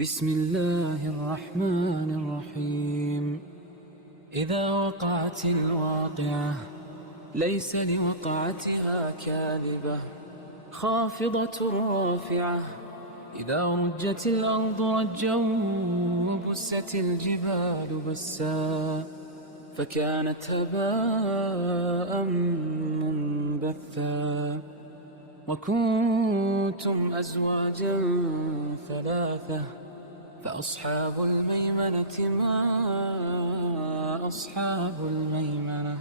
بسم الله الرحمن الرحيم. إذا وقعت الواقعة ليس لوقعتها كاذبة خافضة رافعة. إذا رجت الأرض رجا وبست الجبال بسا فكانت هباء منبثا. وكنتم أزواجا ثلاثة فأصحاب الميمنة ما أصحاب الميمنة،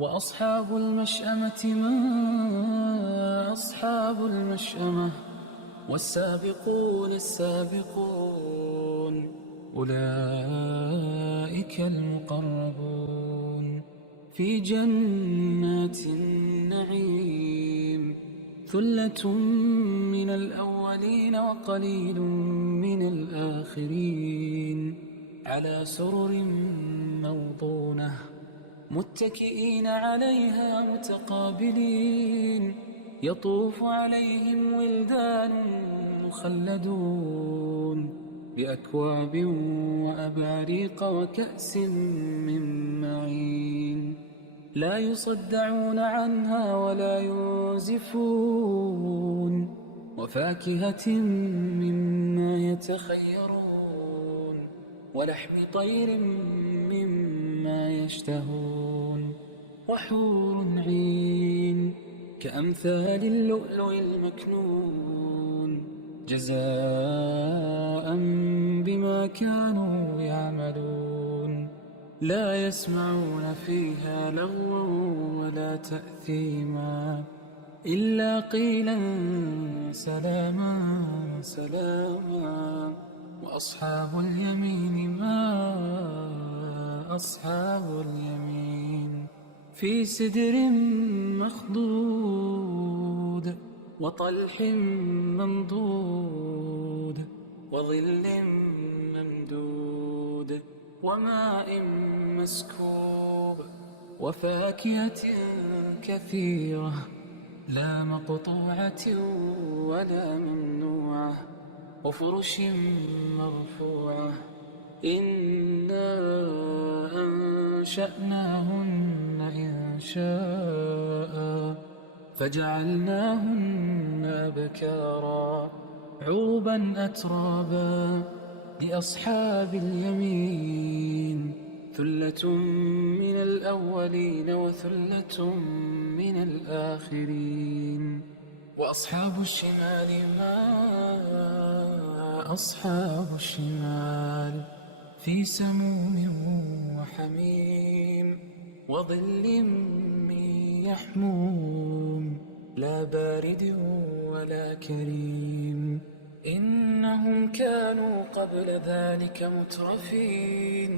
وأصحاب المشأمة ما أصحاب المشأمة، والسابقون السابقون أولئك المقربون في جنات النعيم. ثلة من الأولين وقليل من الآخرين على سرر موضونة متكئين عليها متقابلين. يطوف عليهم ولدان مخلدون بأكواب وأباريق وكأس من معين لا يصدعون عنها ولا ينزفون. وفاكهة مما يتخيرون ولحم طير مما يشتهون. وحور عين كأمثال اللؤلؤ المكنون جزاء بما كانوا يعملون. لا يسمعون فيها لغوا ولا تأثيما إلا قيلا سلاما سلاما. وأصحاب اليمين ما أصحاب اليمين في سدر مخضود وطلح منضود وظل ممدود وماء مسكوب وفاكهة كثيرة لا مقطوعة ولا ممنوعة وفرش مرفوعة. إنا أنشأناهن إنشاء فجعلناهن أبكارا عربا أترابا لأصحاب اليمين. ثلة من الأولين وثلة من الآخرين. وأصحاب الشمال ما أصحاب الشمال في سموم وحميم وظل من يحموم لا بارد ولا كريم. إنهم كانوا قبل ذلك مترفين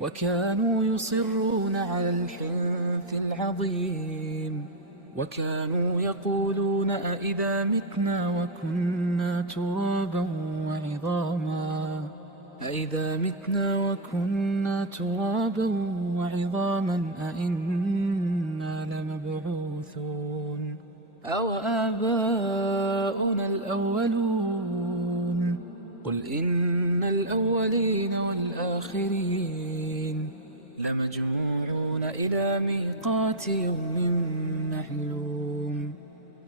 وكانوا يصرون على الحنث العظيم وكانوا يقولون أئذا متنا وكنا ترابا وعظاما أئذا متنا وكنا ترابا وعظاما أئنا لمبعوثون أو آباؤنا الأولون. قل إن الأولين والآخرين لمجموعون إلى ميقات يوم معلوم.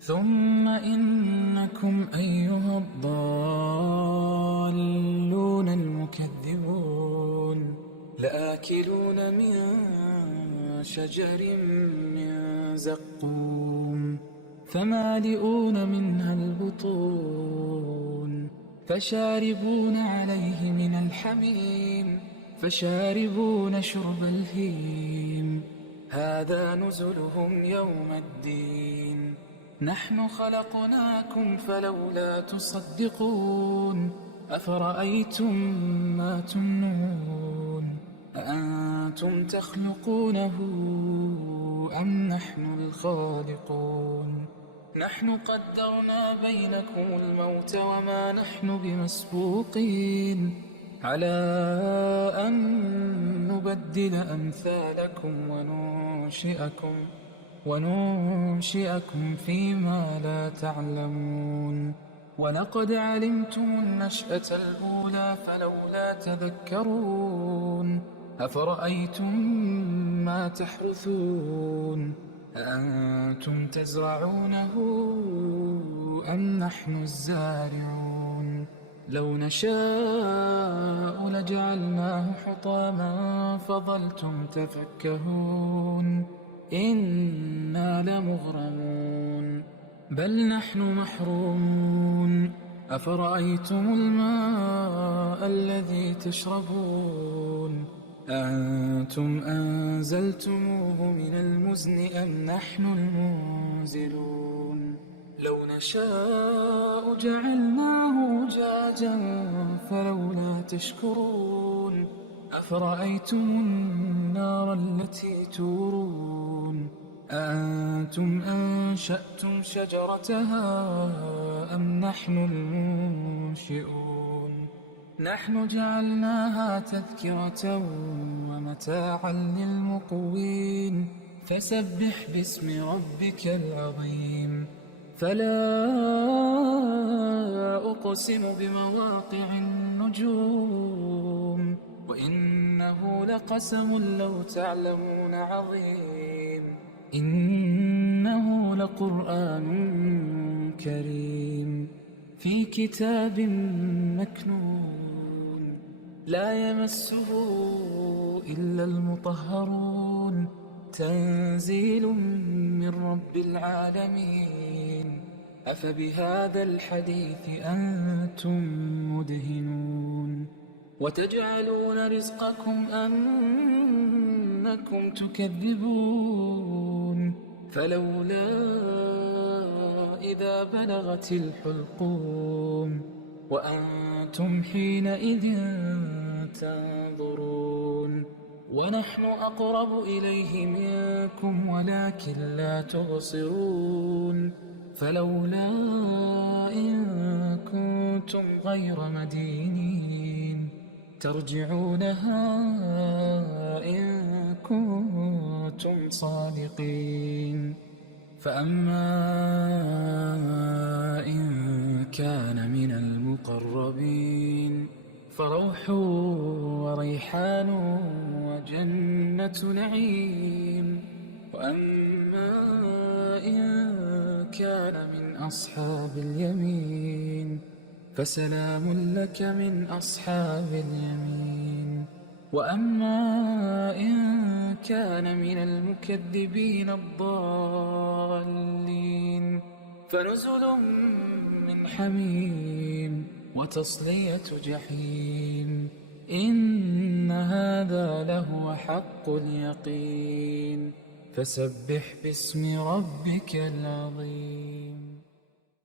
ثم إنكم أيها الضالون المكذبون لآكلون من شجر من زقوم فمالئون منها البطون فشاربون عليه من الحميم فشاربون شرب الهيم. هذا نزلهم يوم الدين. نحن خلقناكم فلولا تصدقون. أفرأيتم ما تمنون أأنتم تخلقونه أم نحن الخالقون. نحن قدرنا بينكم الموت وما نحن بمسبوقين على أن نبدل أمثالكم وننشئكم فيما لا تعلمون. ولقد علمتم النشأة الأولى فلولا تذكرون أفرأيتم ما تحرثون أأنتم تزرعونه أم نحن الزارعون لو نشاء لجعلناه حطاما فظلتم تفكهون إنا لمغرمون بل نحن محرومون أفرأيتم الماء الذي تشربون أأنتم أنزلتموه من المزن أم نحن المنزلون لو نشاء جعلناه أجاجا فلولا تشكرون أفرأيتم النار التي تورون أأنتم أنشأتم شجرتها أم نحن المنشئون نحن جعلناها تذكرة ومتاعا للمقوين فسبح باسم ربك العظيم فلا أقسم بمواقع النجوم وإنه لقسم لو تعلمون عظيم إنه لقرآن كريم في كتاب مكنون لا يمسه إلا المطهرون تنزيل من رب العالمين أفبهذا الحديث أنتم مدهنون وتجعلون رزقكم أنكم تكذبون فلولا إذا بلغت الحلقوم وأنتم حينئذ تنظرون ونحن أقرب إليه منكم ولكن لا تبصرون فلولا إن كنتم غير مدينين ترجعونها إن كنتم صادقين فأما إن كان من المقربين فروح وريحان وجنة نعيم وأما إن كان من أصحاب اليمين فسلام لك من أصحاب اليمين وأما إن كان من المكذبين الضالين فنزل من حميم وتصلية جحيم إن هذا لهو حق اليقين فسبح باسم ربك العظيم.